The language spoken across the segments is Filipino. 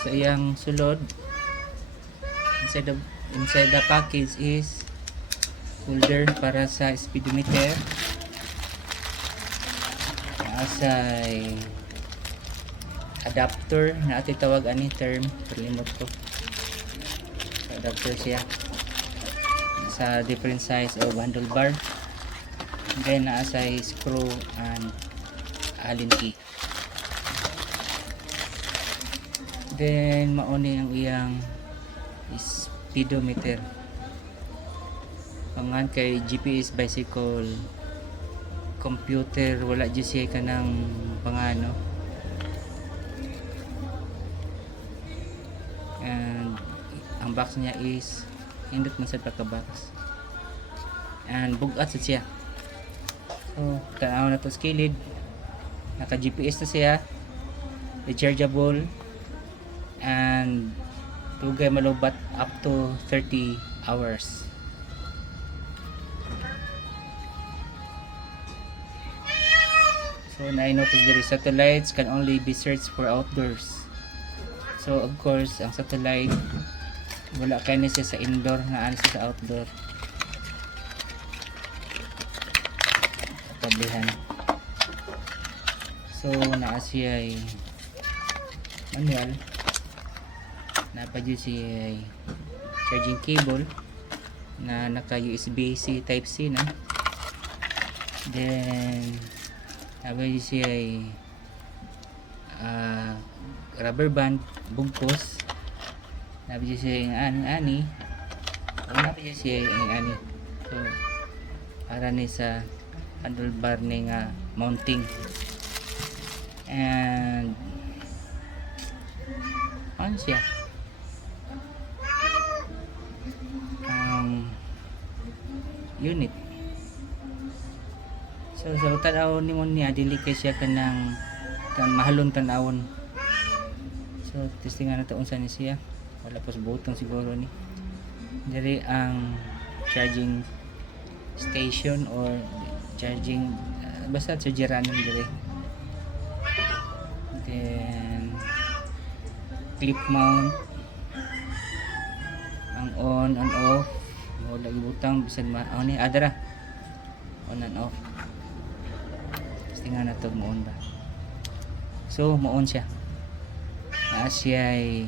sa iyang sulod. Inside the package is holder para sa speedometer. Asay adapter na ati tawag ani term, kalimot ko. Adapter siya sa different size of handlebar. Then naasay screw and allen key. Then mauni ang iyang speedometer. Pangan kay GPS bicycle computer, wala dyan siya ka ng pangano. And ang box niya is hindot man sa pagka-box. And bugat sa siya. So, tanaw na to skilled. Naka GPS na siya. Rechargeable. And tugay malubat up to 30 hours. So, na-notice the satellites can only be searched for outdoors. So, of course, ang satellite wala kayo siya sa indoor, na siya sa outdoor. Tablihan. So, naa siya ay manual. Napadyo siya ay charging cable na naka USB-C Type-C na. Then, napadyo siya ay rubber band, bugkos. Napadyo siya yung ani-ani. Napadyo siya yung ani. So, para ni sa handlebar ni nga mounting. And ano siya? Unit. So sa tanaw ni mo niya dili kay siya kanang mahalon tanawon. So testingan nato unsa ni siya. Wala pa sa button siguro ni. Diri ang charging station or charging basta chargeran diri. Then clip mount ang on and off. Wala gibutang bisan ni adara on and off. Tingnan nato mo on ba. So mo on siya. Naa siya ay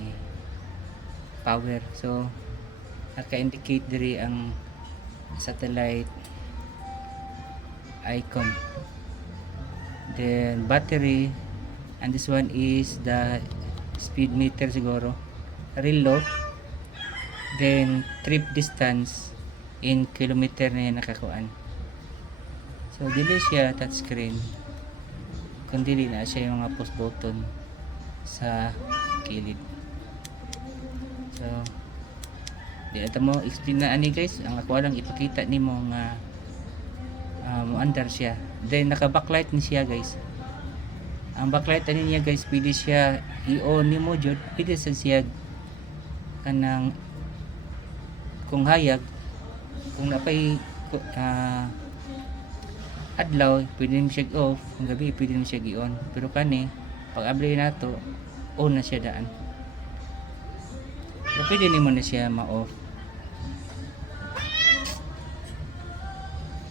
power. So naka-indicate diri ang satellite icon. Then battery, and this one is the speed meter siguro, real low. Then trip distance in kilometer na yan nakakuan. So dili siya touchscreen, kundi na siya yung mga push button sa kilid. So di ata mo explain na ani guys, ang ako lang ipakita nimo nga muandar siya. Then naka backlight ni siya guys. Ang backlight ani niya guys, pwede siya i-on nimo jud, pwede siya kanang kung hayag, kung napay adlaw pwede mo siya off, kung gabi pwede mo siya i-on. Pero kani pag abli nato on na siya daan. So pwede nimo na siya ma-off.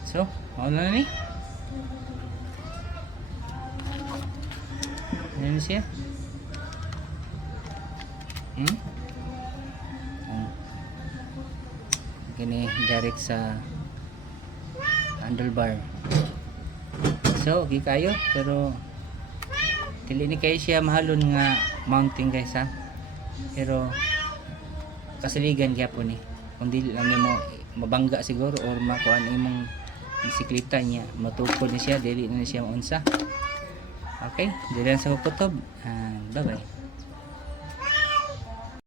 So wala na ni. Ano siya? Gini direct sa handlebar. So okay kayo, pero dili ni kayo siya mahalon nga mounting guys ha. Pero kasaligan gyapon ni. Kung dili lang nimo mabangga siguro or makuan imong bisikleta niya, matukod ni siya, dili na siya unsa. Okay, dili lang sa kutob. Bye bye.